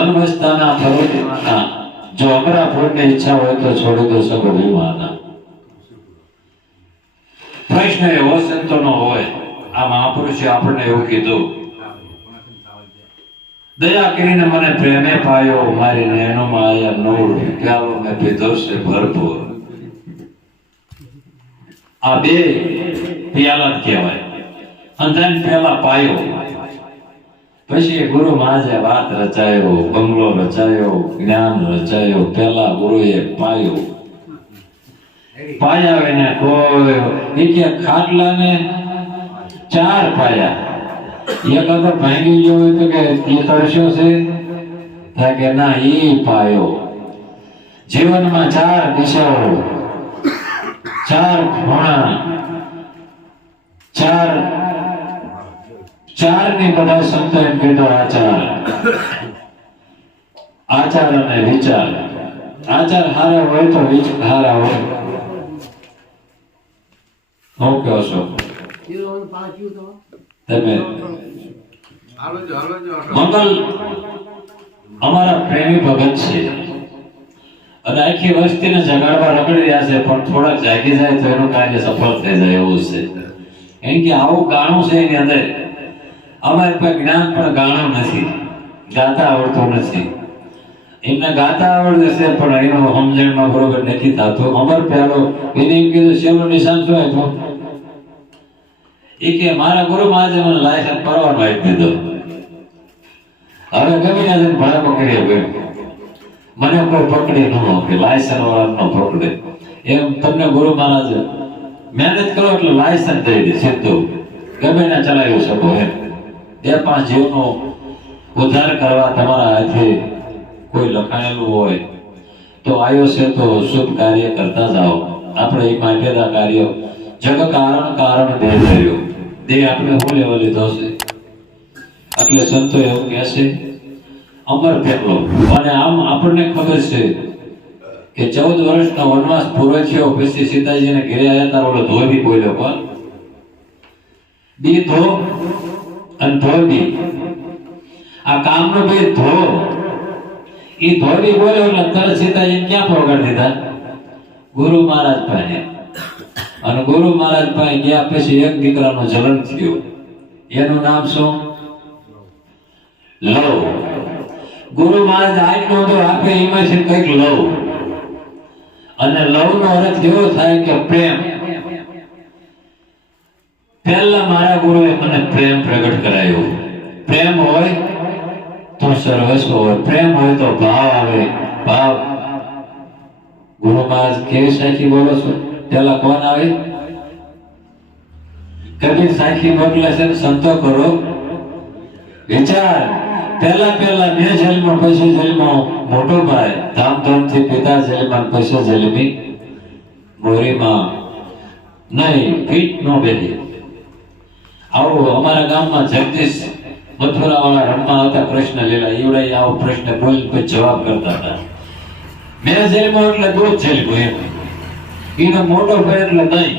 મનમસ્તાના ફરોદીમાના જો અમરા ફૂટની ઈચ્છા હોય તો છોડી દો સગો વિમાના. પ્રશ્ન એવો સંતોનો હોય, આ મહાપુરુષે આપણને એવું કીધું, દયા કરીને મને પ્રેમે પાયો, મારી નયનોમાં આયા નૂર, પ્યાલો મેં પીધો છે ભરપૂર. આ બે પ્યાલા જ કહેવાય. અંધાન પહેલા પાયો, પછી ગુરુ મહારાજે વાત રચાયો, બંગલો રચાયો, જ્ઞાન રચાયો. પહેલા ગુરુએ પાયો. પાયા એને કોઈ કે ખાટલાને 4 પાયા. એક તો ભાંગી ગયો હોય તો કે એ તરસ્યો છે, થાય કે ના ઈ પાયો. જીવનમાં 4 દિશાઓ, 4 ખૂણા, 4 ની બધા સંતો એમ કીધો આચાર અને વિચાર. આચાર હારા હોય તો વિચાર હારા હોય. હું કહો છો તમે? મંગલ અમારા પ્રેમી ભગત છે અને આખી વસ્તીને જગાડવા રખડી રહ્યા છે, પણ થોડાક જાગી જાય તો એનું કાર્ય સફળ થઈ જાય એવું છે. કેમ કે આવું ગાણું છે એની અંદર. અમારી પાસે જ્ઞાન પણ ગાણું નથી, ગાતા આવડતું નથી. એમને ગાતા આવડે છે પણ એનું સમજણમાં બરોબર નથી થતું. અમર પહેલો એને એમ કીધું શેવનું નિશાન શું આપ્યું? એ કે મારા ગુરુ મહારાજે મને લાયસન્સ પરવાનો આપી દીધો. હવે ગમે ત્યાં જઈને ભાડા પકડી ગયો, મને કોઈ પકડી ન કે લાયસન્સ વાળા ન પકડે. એમ તમને ગુરુ મહારાજ મહેનત કરો એટલે લાયસન્સ દઈ દે સીધું, ગમે ના ચલાવી શકો. એમ 2-5 જીવનો ઉદ્ધાર કરવા તમારા હાથે કોઈ લખાયેલું હોય તો આવ્યો છે તો શુભ કાર્ય કરતા જાઓ. આપણે એ માટેના કાર્ય જગ કારણ દેહ કર્યો. દેહ આપણે હું લેવા લીધો છે એટલે સંતો એવું કહે છે અમર ફેરલો. અને આમ આપણને ખબર છે કે 14 વર્ષનો વનવાસ પૂરો થયો પછી સીતાજીને ઘરે આવ્યા તાર ઓલો ધોબી બોલ્યો, પણ દી ધો અને ધોબી, આ કામનો બે ધો. એ ધોબી બોલ્યો એટલે તરત સીતાજીને ક્યાં પહોંચાડી દીધા? ગુરુ મહારાજ પાસે. અને ગુરુ મહારાજ પાસે ગયા પછી એક દીકરાનો જન્મ થયો. એનું નામ શું? લવ. ગુરુ મહારાજ આજનો તો આપે એમાંથી કંઈક લવ. અને લવનો અર્થ એવો થાય કે પ્રેમ. પહેલા મારા ગુરુએ મને પ્રેમ પ્રગટ કરાયો. પ્રેમ હોય તો સર્વસ્વ હોય, પ્રેમ હોય તો ભાવ આવે. ભાવ. ગુરુ મહારાજ કેવી સાચી બોલો છો? પેલા કોણ આવે? કબીર સાચી બોલે છે, સંતો કરો વિચાર. પહેલા મેં જન્મ, પછી જન્મ મોટો ભાઈ, ધામધૂમથી પિતા જન્મ, પછી જન્મી મોરીમાં નહીં પીઠ નો બેહી. આવું અમારા ગામમાં જગદીશ મથુરા વાળા રમવા આવતા કૃષ્ણ લીલા ઈવડાઈ આવો પ્રશ્ન બોલી પછી જવાબ કરતા હતા. મેં જન્મ એટલે દૂધ જન્મ્યું એમ. એનો મોટો ભાઈ એટલે દહીં,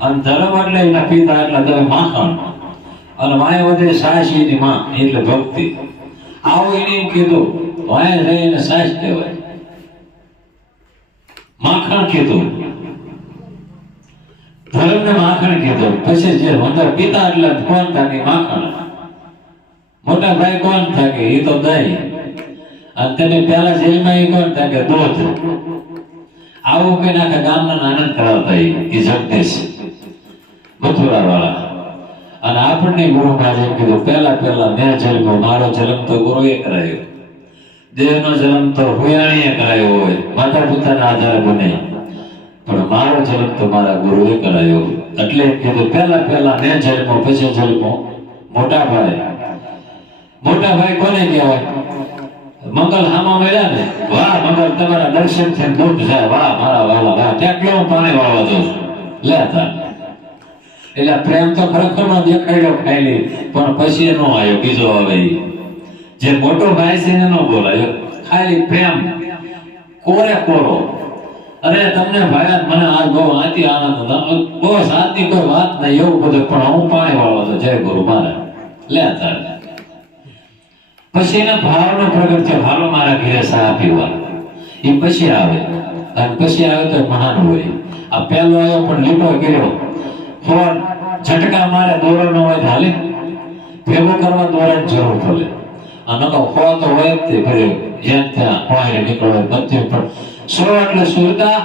અને ધર્મ એટલે એના પિતા એટલે દહીં માખણ, અને વાય વધે સાસ એની માં એટલે ભક્તિ. આવું એને એમ કીધું. વાય રહે એને સાસ કહેવાય, માખણ કીધું, ધર્મ ને માખણ કીધું. પછી જે અંદર પિતા એટલે કોણ થાય? માખણ. મોટા ભાઈ કોણ થાય? એ તો દહીં. અને તેને પેલા જેલમાં એ કોણ થાય? દૂધ. આવું કઈ આખા ગામના આનંદ કરાવતા એ જગદીશ મથુરા વાળા. અને આપણને ગુરુ મહારાજે કીધું પહેલા મેં જન્મ, મારો જન્મ તો ગુરુએ કરાયો. દેહનો જન્મ તો હુયાણીએ કરાયો હોય, માતા પિતાના આધારે બને, પણ મારો જન્મ તો મારા ગુરુએ કરાયો. એટલે કીધું પહેલા મેં જન્મ, પછી જન્મ મોટા ભાઈ. મોટા ભાઈ કોને કહેવાય? મંગલ હામા મળ્યા ને, વાહ મંગલ તમારા દર્શન થી દૂધ જાય, વાહ મારા વાલા, વાહ કેટલો પાણી વાળવા દઉં લેતા. એટલે પ્રેમ તો ખરેખર નો દેખાડ્યો ખાયલી, પણ પછી નો આવ્યો બીજો. આવે જે મોટો ભાઈ છે એને નો બોલાયો, ખાલી પ્રેમ કોરે કોરો. અરે તમને ભાઈ મને આજ બહુ આથી આનંદ હતો, બહુ શાંતિ કોઈ વાત નહીં એવું બધું, પણ હું પાણી વાળવા દઉં. જય ગુરુ મારા લેતા. પછી એના ભાવનો પ્રગટ થયો, હાલો મારા ઘરે ચા પીવા. એ પછી આવે, અને પછી આવે તો મહાન હોય. આ પહેલો આવ્યો પણ લીટો કર્યો, ફોન ઝટકા મારે દોરો ન હોય તો હાલે, ભેગો કરવા દોરાની જરૂર પડે. અને તો હો તો હોય જ તે ભર્યો, જેમ ત્યાં હોય નીકળો બધું. પણ સો એટલે સુરતા.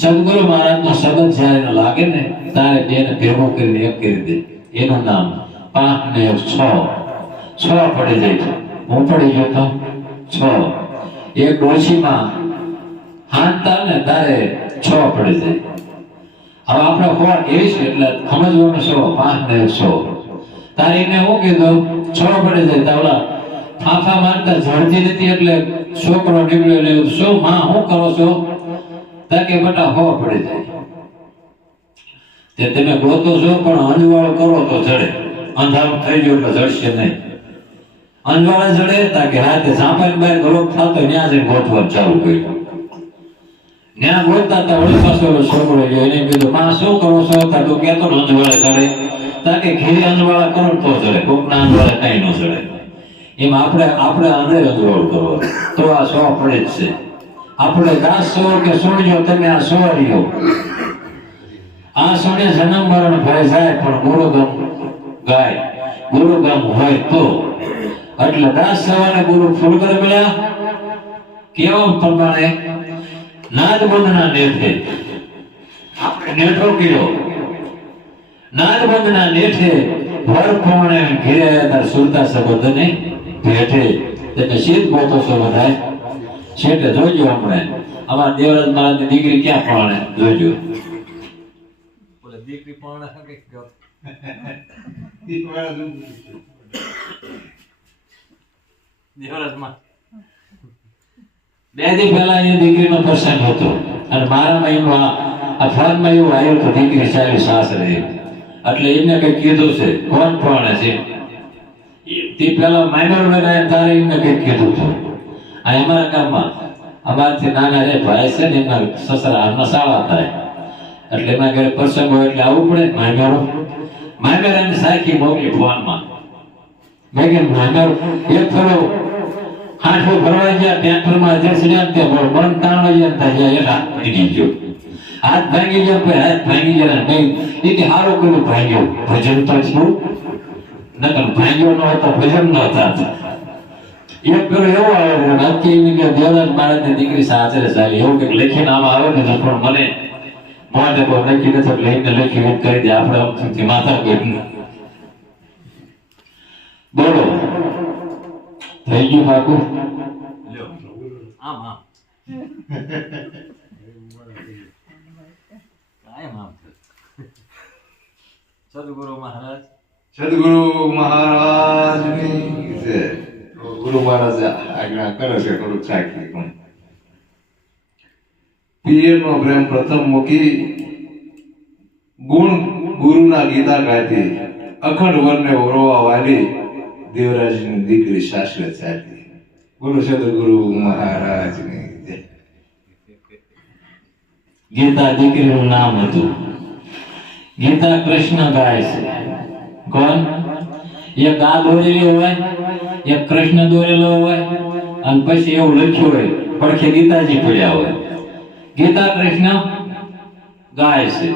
સદગુરુ મહારાજનો શબ્દ જ્યારે લાગે ને ત્યારે બેને ભેગો કરીને એક કરી દે. એનું નામ 5 ને 6 પડી જાય છે. હું પડી ગયો તો 6. એક ડોશીમાં હાંતા ને તારે 6 પડી જાય. હવે આપણે ખોટ એવી છે એટલે સમજવાનું 100, 5 ને 100. તારે એને હું કીધું 6 પડી જાય. તાવલા ફાફા મારતા ઝડતી નથી એટલે છોકરો નીકળ્યો ને શું માં શું કરો છો? તાકે બટા 6 પડી જાય. તે તમે ગોતો છો પણ અંજવાળો કરો તો જડે. અંધારું થઈ ગયું એટલે જડશે નહીં. અંજવાળા જડે તાકે રાતે ઝાંપાની બહાર ગલોપ થતો ત્યાં જઈને ગોતવાનું ચાલુ કર્યું. ત્યાં ગોતતા હતા વળી પાછો છોકરો ગયો. એને કીધું માં શું કરો છો? તા તું કહેતો ને અંજવાળા જડે. તાકે ઘીરે અંજવાળા કરો તો જડે, કોકના અંજવાળા કઈ ન જડે. એમ આપણે અંદર અંજવાળું કરવાનું તો આ 100 પડે જ છે. આપણે ગાશો કે સુણજો તમે આ સોરીઓ, આ સોને જન્મ મરણ ભય જાય પણ ગુરુગમ ગાય, ગુરુગમ હોય તો. એટલે દાસ સવારે ગુરુ ફૂલકર મળ્યા. કેવા પ્રમાણે નાદબંધના નેઠે આપણે નેઠો કર્યો. નાદબંધના નેઠે વર પ્રમાણે ઘેરે હતા સુરતા સંબંધને ભેટે. તમે શીત ગોતો છો બધાય છેટે જોજો. આપણે અમારા દેવરાજ મહારાજની દીકરી ક્યાં પરણે જોજો. બોલે દીકરી પરણે કે ગયો દેવરાજમાં 2 દી પહેલા એ દીકરીનો પ્રસંગ હતો અને મારામાં એનું આ ફોનમાં એવું આવ્યું તો દીકરી ચાલી સાસરે. એટલે એમને કઈ કીધું છે કોણ પરણે છે તે પેલા માઇનર બનાવ્યા તારે એમને કઈ કીધું હતું. આ અમારા ગામમાં અમારથી નાના રે ભાઈ છે ને એમના સસરા નશાળા થાય એટલે એમના ઘરે પ્રસંગ હોય એટલે આવવું પડે. મામેર એમ સાખી મોકલી ફોનમાં. મેં કે મામેર એક ફરો હાથો ભરવા ગયા ટ્રેક્ટરમાં અજરસિયા તે બંધ તાણો ગયા ત્યાં એલા પડી ગયો. હાથ ભાંગી ગયો, હાથ ભાંગી ગયા નહીં એ હારો કર્યું ભાંગ્યો. ભજન તો છું નકર ભાંગ્યો ન હતો ભજન ન હતા. એક પેલો એવો આવ્યો નક્કી કે દેવરાજ મહારાજની દીકરી સાસરે ચાલી એવું કંઈક લખીને આમાં આવે ને પણ મને મોઢે બહુ લખી નથી લઈને લખી કરી દે. આપણે માથા કોઈ બોલો થઈ ગયું પાકું. સદગુરુ મહારાજ, સદગુરુ મહારાજની જય. ગુરુ મહારાજ આજ્ઞા કરે છે થોડુંક સાખી પણ પિયરનો પ્રેમ પ્રથમ મૂકી ગુણ ગુરુના ગીતા ગાતી અખંડ વરને ઓરવા વાલી દેવરાજની દીકરી સાસરે ચાલી. ગુરુ સદગુરુ મહારાજની જય. ગીતા દીકરીનું નામ હતું. ગીતા કૃષ્ણ ગાય છે. કોણ? એક આ દોરેલી હોય, એક કૃષ્ણ દોરેલો હોય અને પછી એવું લખ્યું હોય પડખે ગીતાજી પડ્યા હોય. ગીતા કૃષ્ણ ગાય છે.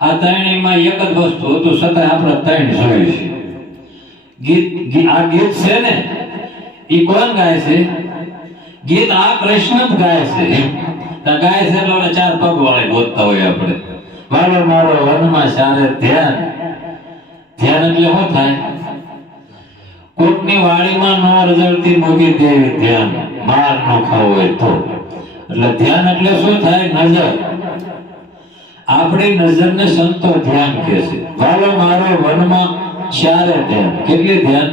આ ત્રણેયમાં એક જ વસ્તુ હતું છતાં આપણે 3 જોયું છે. આ ગીત છે ને એ કોણ ગાય છે? ગીત આ કૃષ્ણ જ ગાય છે. ગાય છે એટલે 4 પગ વાળે બોલતા હોય આપણે. વાલો મારો વનમાં સારે ધ્યાન. ધ્યાન એટલે શું થાય? કોકની વાડીમાં નો રજળતી મોગી દેવી ધ્યાન. માર ન ખાવો હોય તો. એટલે ધ્યાન એટલે શું થાય? નજર. આપણી નજરને સંતો ધ્યાન કહે છે. વાલો મારો વનમાં સારે ધ્યાન. કેટલી ધ્યાન?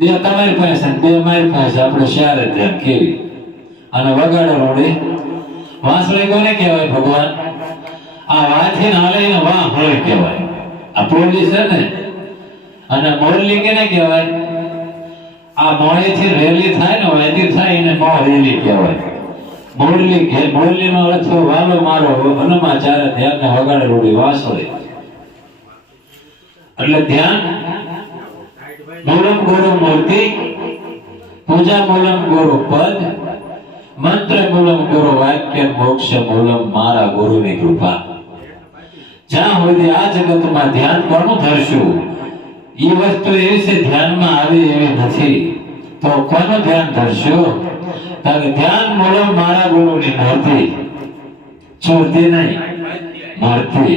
2 તમારી પાસે 2 મારી પાસે. આપણે સારે ધ્યાન કેવી અને વગાડે રોડે વાંસળી કોને કહેવાય ભગવાન? આ વાથી હાલે ને વાહ હોય કહેવાય. આ પોલી છે ને અને મોરલી કેને કહેવાય? આ મોળેથી રેલી થાય ને વાયદી થાય એને મોરેલી કહેવાય. મોરલી નો અર્થ વાલો મારો વનમાં ચારે ધ્યાન ને વગાડે રોડી વાંસળી. એટલે ધ્યાન મૂલમ ગુરુ મૂર્તિ, પૂજા મૂલમ ગુરુ પદ, મંત્ર મૂલમ ગુરુ વાક્ય, મોક્ષ મૂલમ મારા ગુરુની કૃપા. જ્યાં સુધી આ જગતમાં ધ્યાન કોનું ધરશું, એ વસ્તુ એવી છે ધ્યાનમાં આવે એવી નથી, તો કોનું ધ્યાન ધરશું? કારણ કે ધ્યાન મૂલમ મારા ગુરુની મૂર્તિ, છોડતી નહીં મૂર્તિ.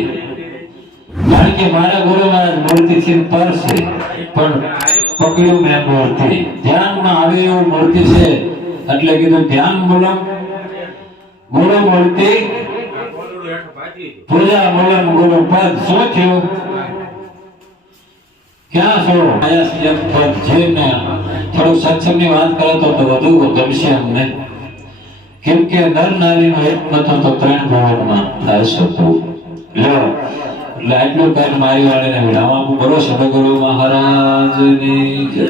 કારણ કે મારા ગુરુ મહારાજ મૂર્તિ થી પર છે, પણ પકડ્યું મેં મૂર્તિ. ધ્યાનમાં આવે એવું મૂર્તિ છે એટલે કીધું ધ્યાન મૂલમ ગુરુ મૂર્તિ, પૂજા મૂલમ ગુરુ પદ. શું થયું? ક્યાં છો? પદ છે ને થોડું સત્સંગની વાત કરો તો વધુ ગમશે અમને. કેમ કે નર નારીનો એક મતો તો 3 ભુવનમાં થાય છે. લો એટલે આટલું કરીને મારી વાળીને વિડાવવા. બોલો સદગુરુ મહારાજની જય.